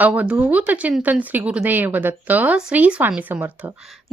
अवधूत चिंतन श्री गुरुदेव दत्त श्री स्वामी समर्थ.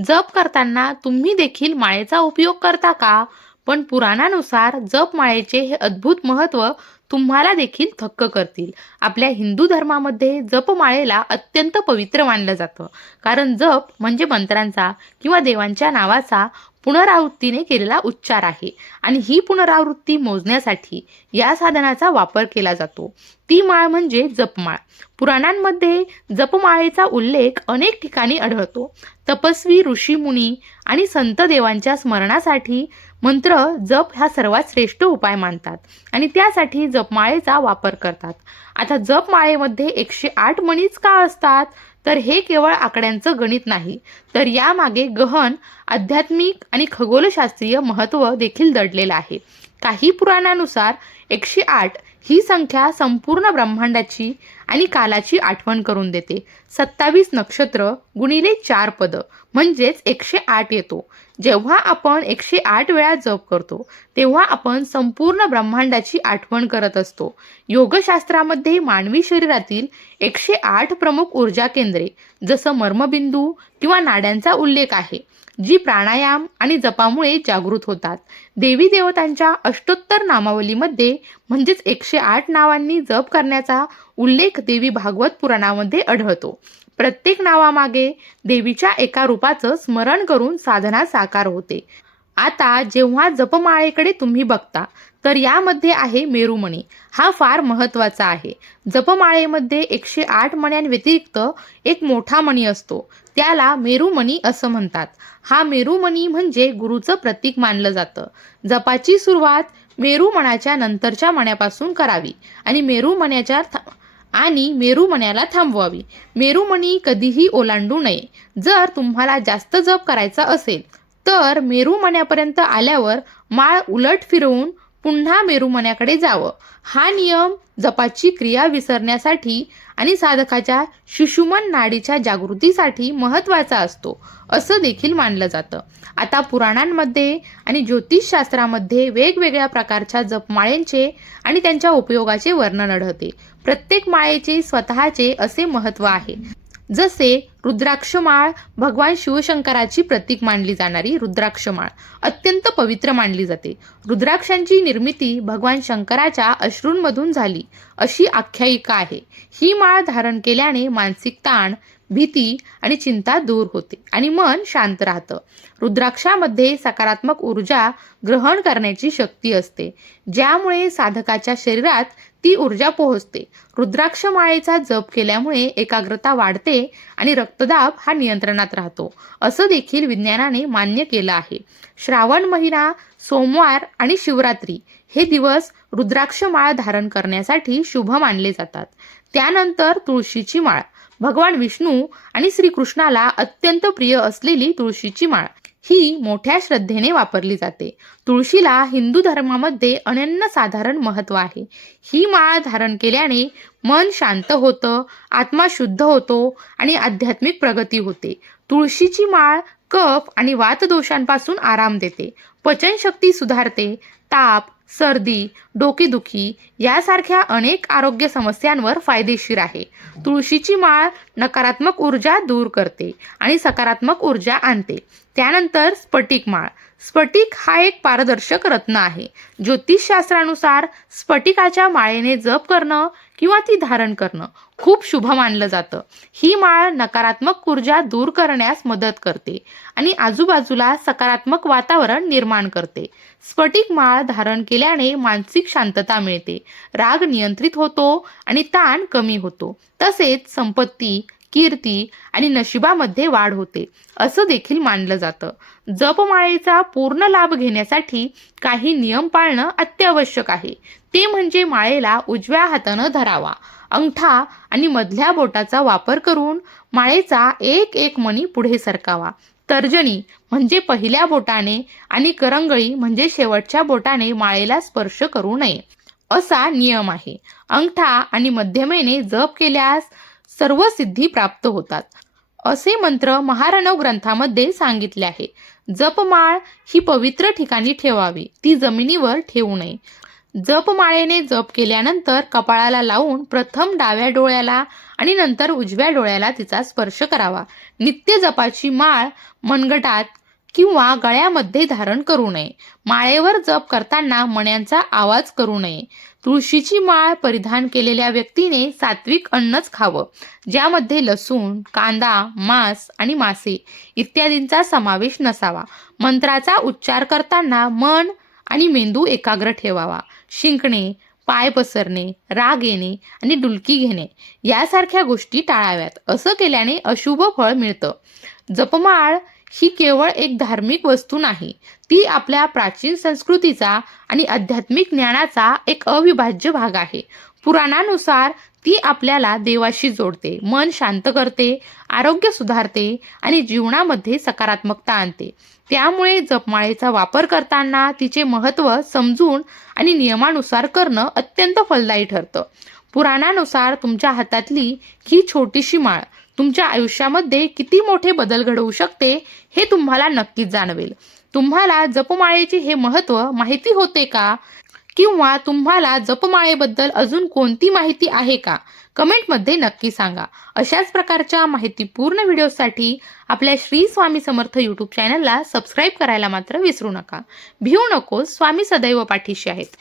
जप करताना तुम्ही देखील माळेचा उपयोग करता का? पण पुराणानुसार जप माळेचे हे अद्भुत महत्त्व तुम्हाला देखील थक्क करतील. आपल्या हिंदू धर्मामध्ये जपमाळेला अत्यंत पवित्र मानलं जातं. कारण जप म्हणजे मंत्रांचा किंवा देवांच्या नावाचा पुनरावृत्तीने केलेला उच्चार आहे. आणि ही पुनरावृत्ती मोजण्यासाठी या साधनाचा वापर केला जातो. ती माळ म्हणजे जपमाळ. पुराणांमध्ये जपमाळेचा उल्लेख अनेक ठिकाणी आढळतो. तपस्वी ऋषीमुनी आणि संत देवांच्या स्मरणासाठी मंत्र जप हा सर्वात श्रेष्ठ उपाय मानतात आणि त्यासाठी जपमाळेचा वापर करतात. आता जपमाळेमध्ये एकशे आठ मणीच का असतात? तर हे केवळ आकड्यांचं गणित नाही तर यामागे गहन आध्यात्मिक आणि खगोलशास्त्रीय महत्त्व देखील दडलेलं आहे. काही पुराणानुसार एकशे आठ ही संख्या संपूर्ण ब्रह्मांडाची आणि कालाची आठवण करून देते. सत्तावीस नक्षत्र गुणिले चार पद म्हणजेच एकशे आठ येतो. जेव्हा आपण एकशे आठ वेळा जप करतो तेव्हा आपण संपूर्ण ब्रह्मांडाची आठवण करत असतो. योगशास्त्रामध्ये मानवी शरीरातील एकशे आठ प्रमुख ऊर्जा केंद्रे जसं मर्मबिंदू किंवा नाड्यांचा उल्लेख आहे जी प्राणायाम आणि जपामुळे जागृत होतात. देवी देवतांच्या अष्टोत्तर नामावलीमध्ये म्हणजेच एकशे आठ नावांनी जप करण्याचा उल्लेख देवी भागवत पुराणामध्ये आढळतो. प्रत्येक नावामागे देवीच्या एका रूपाचं स्मरण करून साधना साकार होते. आता जेव्हा जपमाळेकडे तुम्ही बघता तर यामध्ये आहे मेरुमणी. हा फार महत्त्वाचा आहे. जपमाळेमध्ये एकशे आठ मण्यांव्यतिरिक्त एक मोठा मणी असतो. त्याला मेरुमणी असं म्हणतात. हा मेरुमणी म्हणजे गुरुचं प्रतीक मानलं जातं. जपाची सुरुवात मेरुमणाच्या नंतरच्या मण्यापासून करावी आणि मेरुमण्याच्या था- आणि मेरुमण्याला थांबवावी. मेरुमणी कधीही ओलांडू नये. जर तुम्हाला जास्त जप करायचा असेल तर मेरुमण्यापर्यंत आल्यावर माळ उलट फिरवून पुन्हा मेरुमण्याकडे जावं. हा नियम जपाची क्रिया विसरण्यासाठी आणि साधकाच्या शिशुमन नाडीच्या जागृतीसाठी महत्त्वाचा असतो. असं देखील मानलं जातं. आता पुराणांमध्ये आणि ज्योतिषशास्त्रामध्ये वेगवेगळ्या प्रकारच्या जपमाळेंचे आणि त्यांच्या उपयोगाचे वर्णन आढळते. प्रत्येक माळेचे स्वतःचे असे महत्त्व आहे. जसे रुद्राक्षमाळ भगवान शिवशंकराची प्रतीक मानली जाणारी रुद्राक्षमाळ अत्यंत पवित्र मानली जाते. रुद्राक्षांची निर्मिती भगवान शंकराच्या अश्रूंमधून झाली अशी आख्यायिका आहे. ही माळ धारण केल्याने मानसिक ताण भीती आणि चिंता दूर होते आणि मन शांत राहतं. रुद्राक्षामध्ये सकारात्मक ऊर्जा ग्रहण करण्याची शक्ती असते. ज्यामुळे साधकाच्या शरीरात ती ऊर्जा पोहोचते. रुद्राक्ष माळेचा जप केल्यामुळे एकाग्रता वाढते आणि रक्तदाब हा नियंत्रणात राहतो. असं देखील विज्ञानाने मान्य केलं आहे. श्रावण महिना सोमवार आणि शिवरात्री हे दिवस रुद्राक्ष माळ धारण करण्यासाठी शुभ मानले जातात. त्यानंतर तुळशीची माळ. भगवान विष्णू आणि श्रीकृष्णाला अत्यंत प्रिय असलेली तुळशीची माळ. ही मोठ्या श्रद्धेने वापरली जाते. तुळशीला हिंदू धर्मामध्ये अनन्य साधारण महत्त्व आहे. ही माळ धारण केल्याने मन शांत होतं आत्मा शुद्ध होतो आणि आध्यात्मिक प्रगती होते. तुळशीची माळ कफ आणि वातदोषांपासून आराम देते. पचनशक्ती सुधारते ताप सर्दी डोकेदुखी यासारख्या अनेक आरोग्य समस्यांवर फायदेशीर आहे. तुळशीची माळ नकारात्मक ऊर्जा दूर करते आणि सकारात्मक ऊर्जा आणते. त्यानंतर स्फटिक माळ. स्फटिक हा एक पारदर्शक रत्न आहे. ज्योतिषशास्त्रानुसार स्फटिकाच्या माळेने जप करणं किंवा ती धारण करणं खूप शुभ मानलं जातं. ही माळ नकारात्मक ऊर्जा दूर करण्यास मदत करते आणि आजूबाजूला सकारात्मक वातावरण निर्माण करते. स्फटिक माळ धारण केल्याने मानसिक शांतता मिळते. राग नियंत्रित होतो आणि ताण कमी होतो. तसेच संपत्ती कीर्ती आणि नशिबामध्ये वाढ होते. असं देखील मानलं जातं. जपमाळेचा पूर्ण लाभ घेण्यासाठी काही नियम पाळणं अत्यावश्यक आहे. ते म्हणजे माळेला उजव्या हातानं धरावा. अंगठा आणि मधल्या बोटाचा वापर करून माळेचा एक एक मणी पुढे सरकावा. तर्जनी म्हणजे पहिल्या बोटाने आणि करंगळी म्हणजे शेवटच्या बोटाने माळेला स्पर्श करू नये. असा नियम आहे. अंगठा आणि मध्यमेने जप केल्यास सर्व सिद्धी प्राप्त होतात. असे मंत्र महारणव ग्रंथामध्ये सांगितले आहे. जपमाळ ही पवित्र ठिकाणी ठेवावी. ती जमिनीवर ठेवू नये. जपमाळेने जप केल्यानंतर कपाळाला लावून प्रथम डाव्या डोळ्याला आणि नंतर उजव्या डोळ्याला तिचा स्पर्श करावा. नित्य जपाची माळ मनगटात किंवा गळ्यामध्ये धारण करू नये. माळेवर जप करताना मण्यांचा आवाज करू नये. तुळशीची माळ परिधान केलेल्या व्यक्तीने सात्विक अन्नच खावं ज्यामध्ये लसूण कांदा मांस आणि मासे इत्यादींचा समावेश नसावा. मंत्राचा उच्चार करताना मन आणि मेंदू एकाग्र ठेवावा. शिंकणे पाय पसरणे राग येणे आणि डुलकी घेणे यासारख्या गोष्टी टाळाव्यात. असं केल्याने अशुभ फळ मिळतं. जपमाळ ही केवळ एक धार्मिक वस्तू नाही ती आपल्या प्राचीन संस्कृतीचा आणि आध्यात्मिक ज्ञानाचा एक अविभाज्य भाग आहे. पुराणानुसार ती आपल्याला देवाशी जोडते मन शांत करते आरोग्य सुधारते आणि जीवनामध्ये सकारात्मकता आणते. त्यामुळे जपमाळेचा वापर करताना तिचे महत्त्व समजून आणि नियमानुसार करणं अत्यंत फलदायी ठरतं. पुराणानुसार तुमच्या हातातली ही छोटीशी माळ तुमच्या आयुष्यामध्ये किती मोठे बदल घडवू शकते हे तुम्हाला नक्कीच जाणवेल. तुम्हाला जपमाळेचे हे महत्त्व माहिती होते का? किंवा तुम्हाला जपमाळेबद्दल अजून कोणती माहिती आहे का? कमेंटमध्ये नक्की सांगा. अशाच प्रकारच्या माहितीपूर्ण व्हिडिओसाठी आपल्या श्री स्वामी समर्थ यूट्यूब चॅनलला सबस्क्राईब करायला मात्र विसरू नका. भिवू नको स्वामी सदैव पाठीशी आहेत.